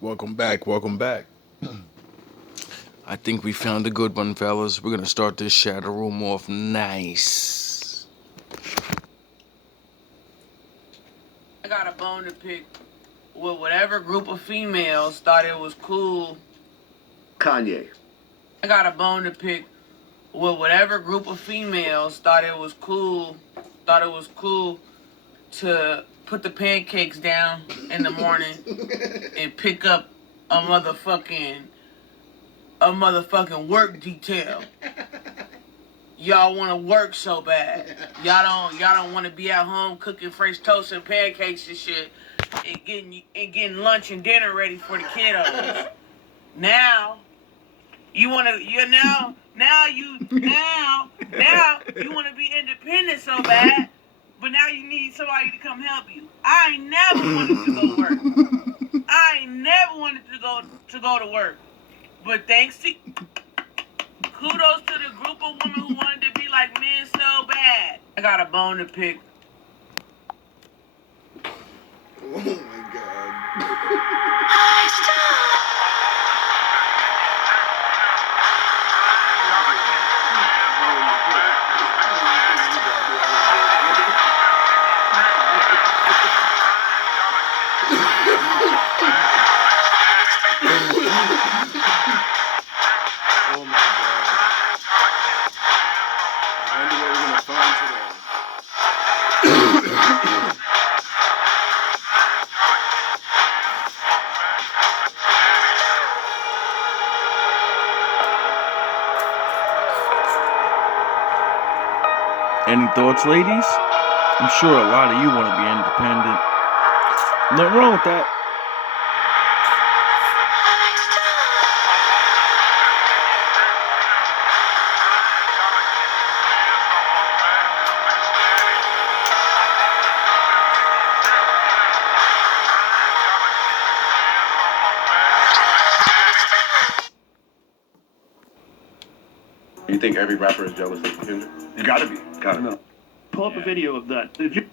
Welcome back. Welcome back. I think we found a good one, fellas. We're gonna start this shadow room off nice. I got a bone to pick with whatever group of females thought it was cool. Kanye. I got a bone to pick with whatever group of females thought it was cool. To put the pancakes down in the morning and pick up a motherfucking work detail. Y'all want to work so bad. Y'all don't want to be at home cooking French toast and pancakes and shit and getting lunch and dinner ready for the kiddos. Now you want to you want to be independent so bad, but now you need somebody to come help you. I ain't never wanted to go to work. I ain't never wanted to go to work. But kudos to the group of women who wanted to be like men so bad. I got a bone to pick. Oh my god. Oh my god. I wonder what we're gonna find today. Any thoughts, ladies? I'm sure a lot of you want to be independent. Nothing wrong with that. You think every rapper is jealous of Kendrick? You gotta be. Gotta know. Pull up a video of that. Did you?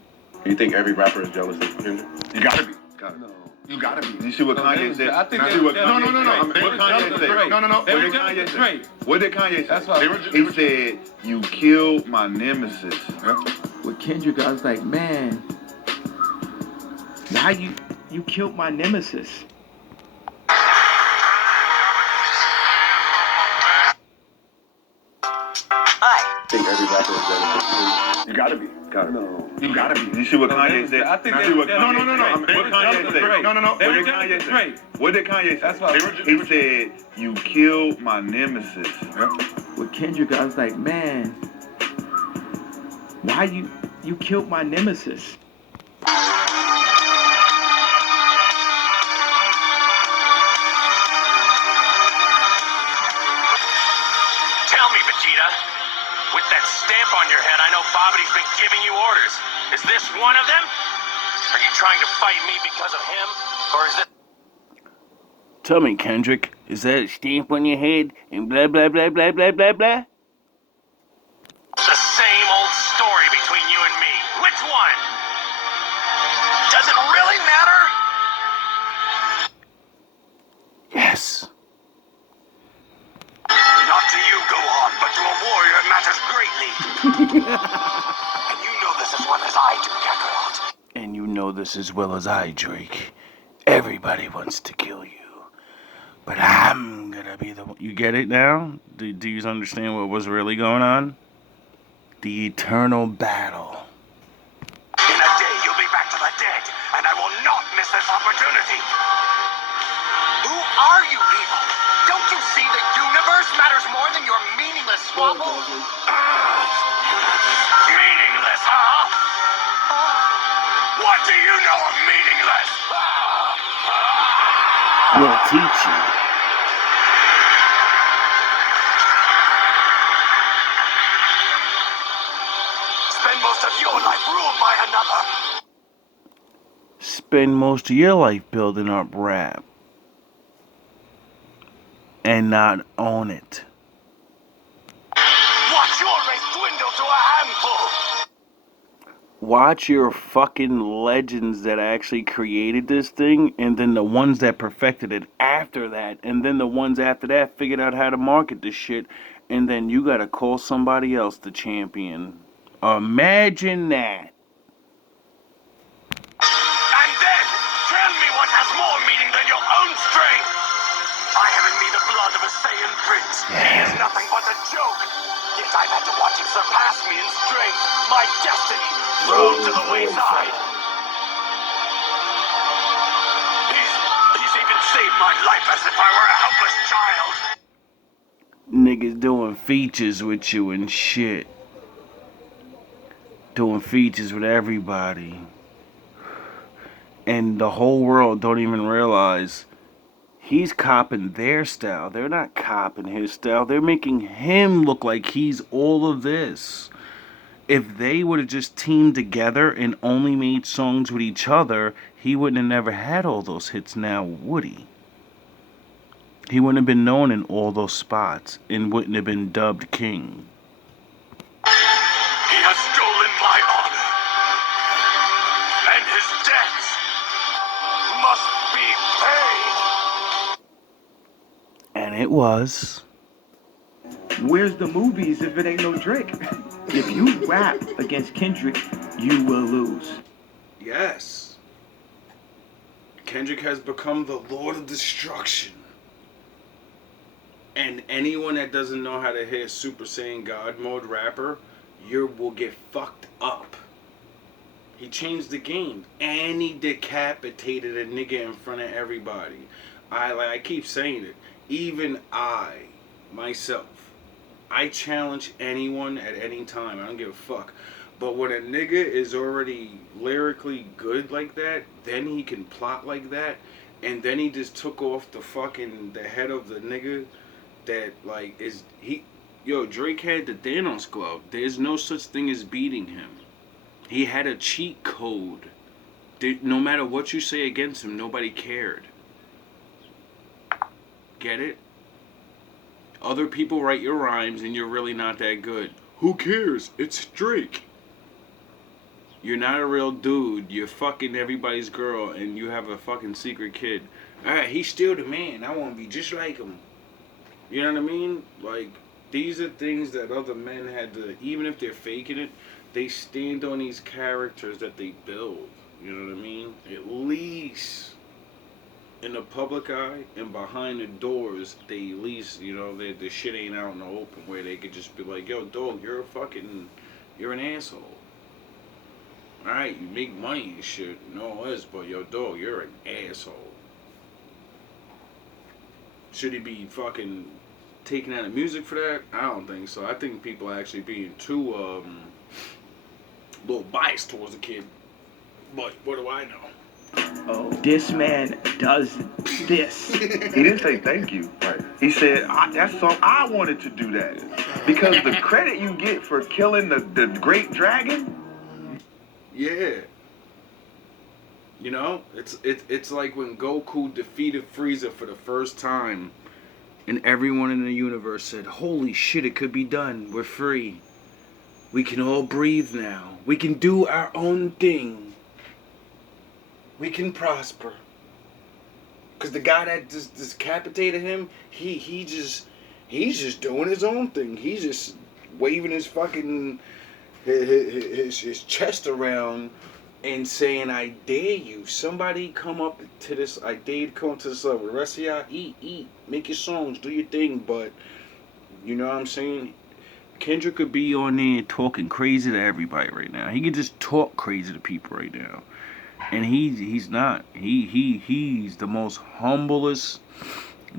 You think every rapper is jealous of Kendrick? You gotta be. Gotta know. You gotta be. You see what Kanye said? I think What Kanye said? What did Kanye say? That's why He said, "You killed my nemesis." With Kendrick, I was like, man, now you killed my nemesis. I think every rapper is jealous of Kendrick. You gotta be. Gotta know. You gotta be. You see what Kanye said? I think What Kanye said? What did Kanye say? That's why He said, "You killed my nemesis." With Kendrick, I was like, man, why you killed my nemesis? Tell me, Vegeta, with that stamp on your head, I know Bobity's been giving you orders. Is this one of them? Are you trying to fight me because of him? Or is this... Tell me, Kendrick, is that a stamp on your head and blah blah blah blah blah blah blah? the same old story between you and me? Which one? Does it really matter? Yes. Not to you, Gohan, but to a warrior it matters greatly. And you know this as well as I do, Kakarot. And you know this as well as I, Drake. Everybody wants to kill you. But I'm gonna be the one. You get it now? Do you understand what was really going on? The eternal battle. In a day, you'll be back to the dead, and I will not miss this opportunity. Who are you people? Don't you see the universe matters more than your meaningless squabble? Meaningless, huh? What do you know of meaningless? We'll teach you. Spend most of your life ruled by another. Spend most of your life building up rap. And not own it. Watch your race dwindle to a handful. watch your fucking legends that actually created this thing, and then the ones that perfected it after that, and then the ones after that figured out how to market this shit, and then you gotta call somebody else the champion. Imagine that. And then, tell me what has more meaning than your own strength. I have in me the blood of a Saiyan prince. He is nothing but a joke. Yet I've had to watch him surpass me in strength. My destiny thrown to the wayside. He's even saved my life as if I were a helpless child. Niggas doing features with you and shit. Doing features with everybody. And the whole world don't even realize he's copping their style. They're not copping his style. They're making him look like he's all of this. If they would have just teamed together and only made songs with each other, he wouldn't have never had all those hits now, would he? He wouldn't have been known in all those spots and wouldn't have been dubbed king. He has stolen my honor. And his debts must be paid. And it was. Where's the movies if it ain't no Drake? If you rap against Kendrick, you will lose. Yes. Kendrick has become the Lord of Destruction. And anyone that doesn't know how to hit Super Saiyan God mode rapper, you will get fucked up. He changed the game. And he decapitated a nigga in front of everybody. I keep saying it. Even myself, I challenge anyone at any time. I don't give a fuck. But when a nigga is already lyrically good like that, then he can plot like that, and then he just took off the head of the nigga that like is he. Yo, Drake had the Thanos glove. There's no such thing as beating him. He had a cheat code. No matter what you say against him, nobody cared. Get it? Other people write your rhymes and you're really not that good. Who cares? It's Drake. You're not a real dude. You're fucking everybody's girl and you have a fucking secret kid. Alright, he's still the man. I want to be just like him. You know what I mean? Like, these are things that other men had to, even if they're faking it, they stand on these characters that they build. You know what I mean? At least in the public eye and behind the doors, they at least, the shit ain't out in the open where they could just be like, yo, dog, you're an asshole. Alright, you make money and shit and all this, but yo, dog, you're an asshole. Should he be fucking taken out of music for that? I don't think so. I think people are actually being too, a little biased towards the kid. But what do I know? Oh, this man does this. He didn't say thank you. Right. He said, that's so I wanted to do that. Because the credit you get for killing the great dragon. Yeah. You know, it's like when Goku defeated Frieza for the first time, and everyone in the universe said, "Holy shit, it could be done. We're free. We can all breathe now. We can do our own thing. We can prosper." Cause the guy that just decapitated him, he's just doing his own thing. He's just waving his fucking his chest around and saying, "I dare you. Somebody come up to this. I dare you to come to this level. The rest of y'all eat, make your songs, do your thing." But you know what I'm saying? Kendrick could be on there talking crazy to everybody right now. He could just talk crazy to people right now. And he's not. He's the most humblest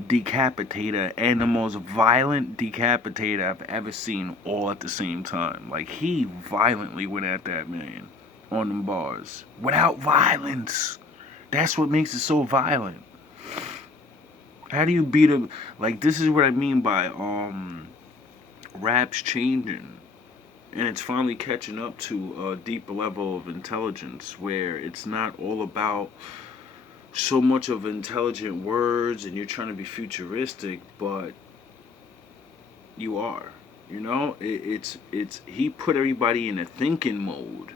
decapitator and the most violent decapitator I've ever seen all at the same time. Like, he violently went at that man on them bars. Without violence. That's what makes it so violent. How do you beat him? Like, this is what I mean by rap's changing. And it's finally catching up to a deeper level of intelligence where it's not all about so much of intelligent words and you're trying to be futuristic, but you are. You know, it's he put everybody in a thinking mode.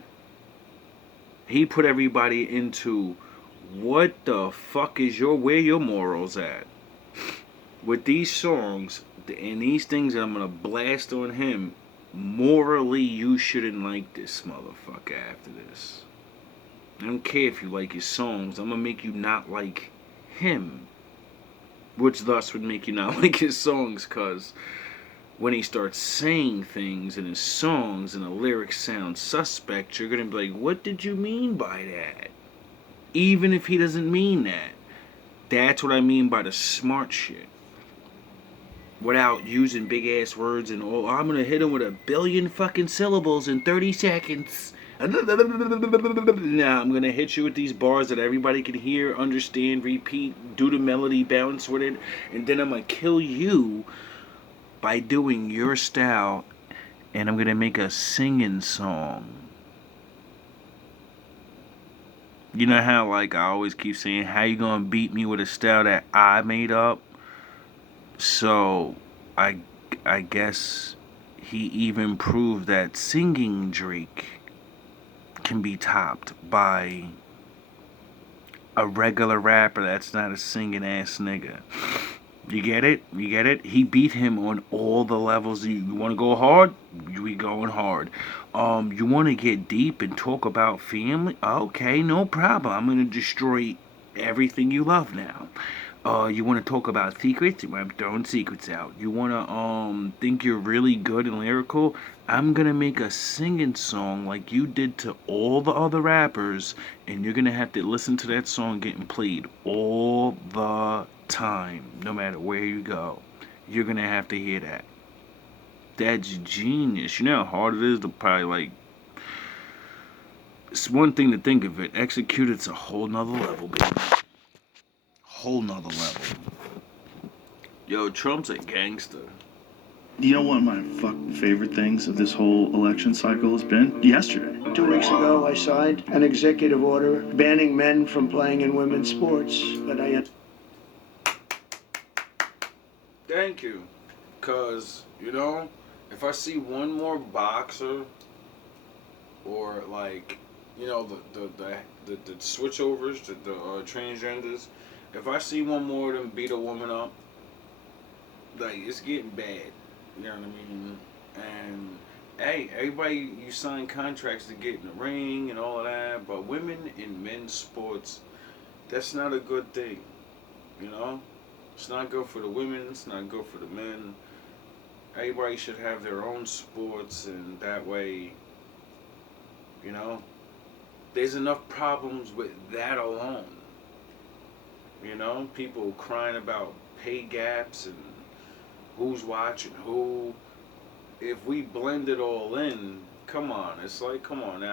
He put everybody into what the fuck is where your morals at? With these songs and these things that I'm gonna blast on him, morally you shouldn't like this motherfucker after this. I don't care if you like his songs, I'm gonna make you not like him. Which thus would make you not like his songs, cause when he starts saying things in his songs and the lyrics sound suspect, you're gonna be like, what did you mean by that? Even if he doesn't mean that. That's what I mean by the smart shit. Without using big ass words and, oh, I'm gonna hit him with 1 billion fucking syllables in 30 seconds. Nah, I'm gonna hit you with these bars that everybody can hear, understand, repeat, do the melody, bounce with it, and then I'm gonna kill you by doing your style, and I'm gonna make a singing song. You know how, like, I always keep saying, how you gonna beat me with a style that I made up? So, I guess he even proved that singing Drake can be topped by a regular rapper that's not a singing ass nigga. You get it? You get it? He beat him on all the levels. You want to go hard? We going hard. You want to get deep and talk about family? Okay, no problem. I'm gonna destroy everything you love now. You want to talk about secrets? I'm throwing secrets out. You want to think you're really good and lyrical? I'm gonna make a singing song like you did to all the other rappers, and you're gonna have to listen to that song getting played all the time, no matter where you go. You're gonna have to hear that. That's genius. You know how hard it is to probably, like, it's one thing to think of it. Execute it's a whole nother level, baby. Whole nother level. Yo, Trump's a gangster. You know what my favorite things of this whole election cycle has been? Yesterday. 2 weeks ago, I signed an executive order banning men from playing in women's sports. But Thank you. Because, you know, if I see one more boxer or, like, you know, the switchovers, the transgenders, if I see one more of them beat a woman up, like, it's getting bad. You know what I mean? And, hey, everybody, you sign contracts to get in the ring and all of that, but women in men's sports, that's not a good thing. You know? It's not good for the women, it's not good for the men. Everybody should have their own sports, and that way, you know, there's enough problems with that alone. You know, people crying about pay gaps and who's watching who. If we blend it all in, come on, it's like, come on,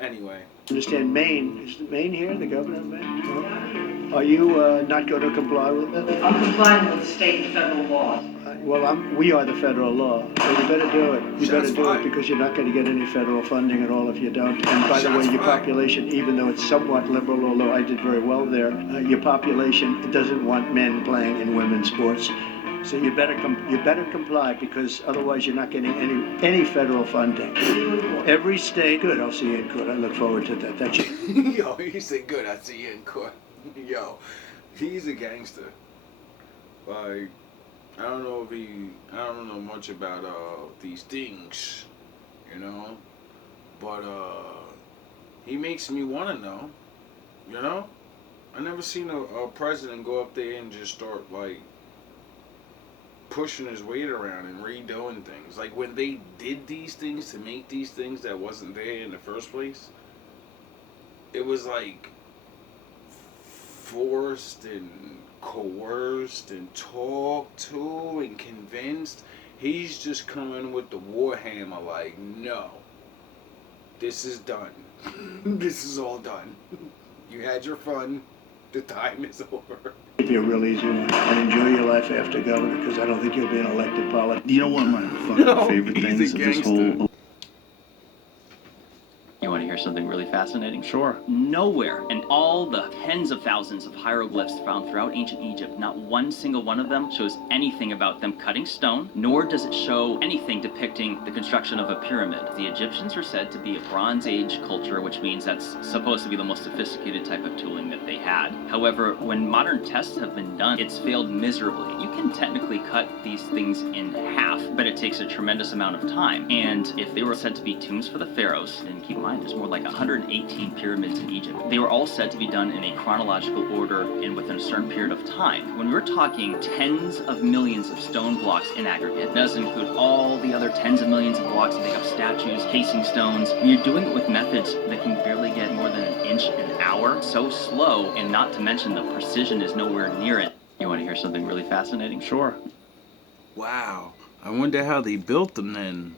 anyway. understand Maine. Is Maine here, the governor of Maine? No? Are you not going to comply with it? I'm complying with the state and federal laws. Well, we are the federal law. So you better do it. You better do fine. it because you're not going to get any federal funding at all if you don't. And by the way, your population, even though it's somewhat liberal, although I did very well there, your population doesn't want men playing in women's sports. So you better comply because otherwise you're not getting any federal funding. Every state. Good. I'll see you in court. I look forward to that. That's Yo, he said good. I see you in court. Yo, he's a gangster. Like, I don't know much about these things, you know, but he makes me want to know, you know. I never seen a president go up there and just start, like, pushing his weight around and redoing things. Like, when they did these things to make these things that wasn't there in the first place, it was like forced and coerced and talked to and convinced. He's just coming with the warhammer like, no, this is done. This is all done. You had your fun. The time is over. It'd be a real easy one. And enjoy your life after governor because I don't think you'll be an elected politician. You know what my favorite things of this whole... You want to hear hear something really fascinating? Sure. Nowhere in all the tens of thousands of hieroglyphs found throughout ancient Egypt, not one single one of them shows anything about them cutting stone, nor does it show anything depicting the construction of a pyramid. The Egyptians are said to be a Bronze Age culture, which means that's supposed to be the most sophisticated type of tooling that they had. However, when modern tests have been done, it's failed miserably. You can technically cut these things in half, but it takes a tremendous amount of time. And if they were said to be tombs for the pharaohs, and keep in mind there's more like 118 pyramids in Egypt, they were all said to be done in a chronological order and within a certain period of time. When we're talking tens of millions of stone blocks in aggregate, it doesn't include all the other tens of millions of blocks that make up statues, casing stones. When you're doing it with methods that can barely get more than an inch an hour, so slow, and not to mention the precision is nowhere near it. You want to hear something really fascinating? Sure. Wow. I wonder how they built them then.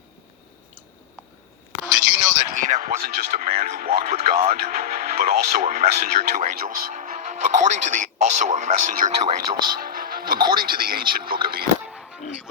Did you know that Enoch wasn't just a man who walked with God, but also a messenger to angels? According to the ancient book of Enoch, he was